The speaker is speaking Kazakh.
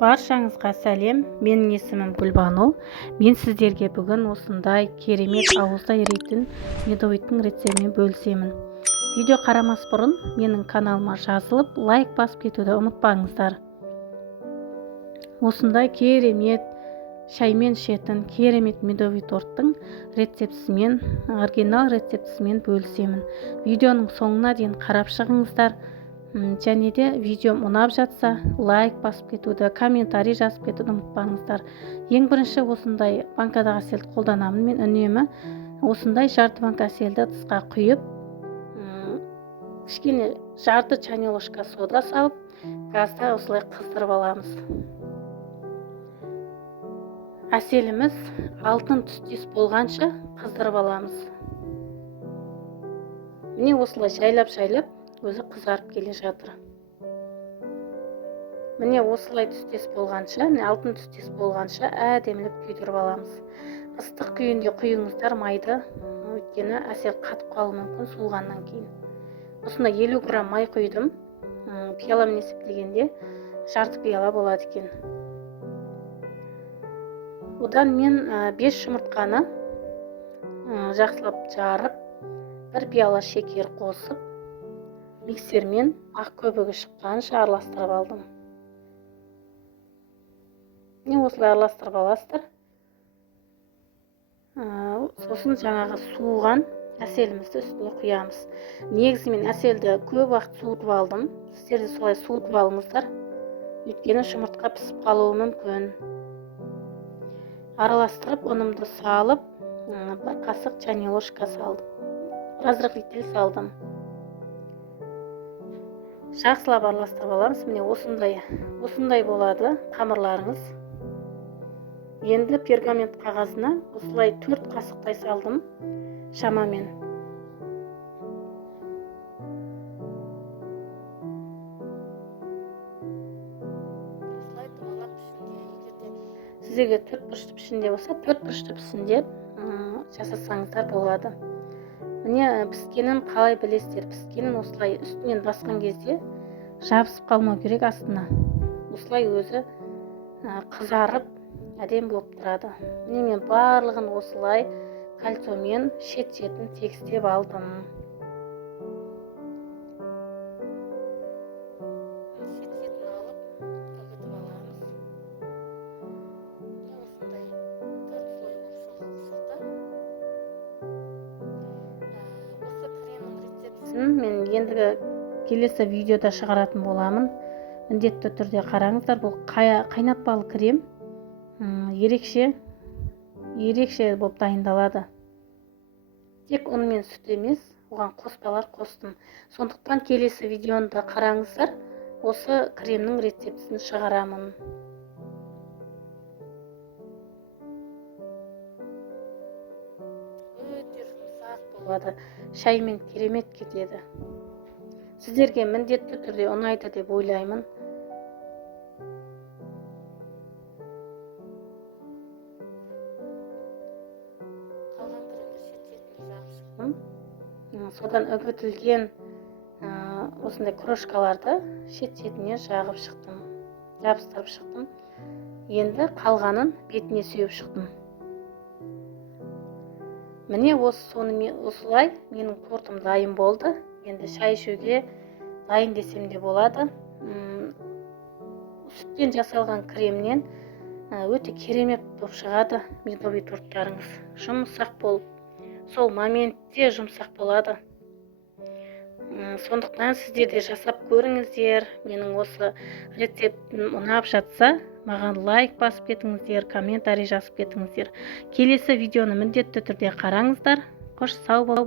Баршаңызға сәлем, менің есімім Гүлбану. Мен сіздерге бүгін осындай керемет ауызда еритін медовиттің рецептімен бөлісемін. Видео қарамас бұрын менің каналыма жазылып, лайк басып кетуді ұмытпаңыздар. Осындай керемет шаймен ішетін керемет медовый торттың рецептісімен, оригинал рецептісімен бөлісемін. Видеоның соңына дейін қарап шығыңыздар. Және де видеом ұнап жатса, лайк басып кетуді, комментарий жазып кетуді ұмытпаңыздар. Ең бірінші осындай банкадағы әселді қолданамын. Мен үнемі осындай жарты банка әселді тысқа құйып, кішкене жарты чайный ложка сода салып, газда осылай қыздырып аламыз. Әселіміз алтын түстес болғанша қыздырып аламыз. Міне осылай жайлап өзі қызарып келе жатыр. Міне осылай түстес болғанша, алтын түстес болғанша әдеміліп күйдіріп аламыз. Ыстық күйінде құйыңыздар майды, өйткені әсел қатып қалуы мүмкін суылғаннан кейін. Осында 50 грамм май құйдым. Пияламен есептегенде жарты пияла болады екен. Одан мен 5 жұмыртқаны жақсылап жарып, 1 пияла шекер қосып, миксермен ақ көбігі шыққанша араластырып алдым. Міне осылай араластырып аласыздар. Сосын жаңағы суыған әселімізді үстіне құямыз. Негізі мен әселді көп уақыт суытып алдым. Сіздер де солай суытып алыңыздар. Өйткені жұмыртқа пісіп қалуы мүмкін. Араластырып, ұнымды салып, 1 қасық чайный ложка салдым. Разрыхлитель салдым. Жақсылап араластырып аламыз. Міне осындай болады қамырларыңыз. Енді пергамент қағазына осылай 4 қасықтай салдым шамамен. Сіздерге 4 бұрышты пішінде болса, 4 бұрышты пішінде жасасаңыздар болады. Міне піскенін қалай білесіздер? Піскенін осылай үстінен басқан кезде жабысып қалмау керек астына. Осылай өзі қызарып, әдем болып тұрады. Міне мен барлығын осылай кольцомен шет-шетін тегістеп алдым. Шет-шетін алып, төгітіп аламыз. Осындай 4 слой болып шықты. Осы кремнің рецептісін мен ендігі келесі видеода шығаратын боламын. Міндетті түрде қараңыздар. Бұл қайнатпалы крем ерекше болып дайындалады. Тек ұн мен сүт емес, оған қоспалар қостым. Сондықтан келесі видеоны да қараңыздар. Осы кремнің рецептісін шығарамын. Өте жұмсақ болады. Шаймен керемет кетеді. Сіздерге міндетті түрде ұнайды деп ойлаймын. Қалған кремді шет-шетіне жағып шықтым. Содан үгітілген осындай крошкаларды шет-шетіне жағып шықтым. Жабыстырып шықтым. Енді қалғанын бетіне сүйіп шықтым. Міне осылай менің тортым дайын болды. Енді шай ішуге дайын десем де болады. Сүттен жасалған кремнен өте керемет болып шығады медовый торттарыңыз. Жұмсақ болып, сол моментте жұмсақ болады. Сондықтан сіздер де жасап көріңіздер. Менің осы рецептім ұнап жатса, маған лайк басып кетіңіздер, комментарий жазып кетіңіздер. Келесі видеоны міндетті түрде қараңыздар. Қош сау бол.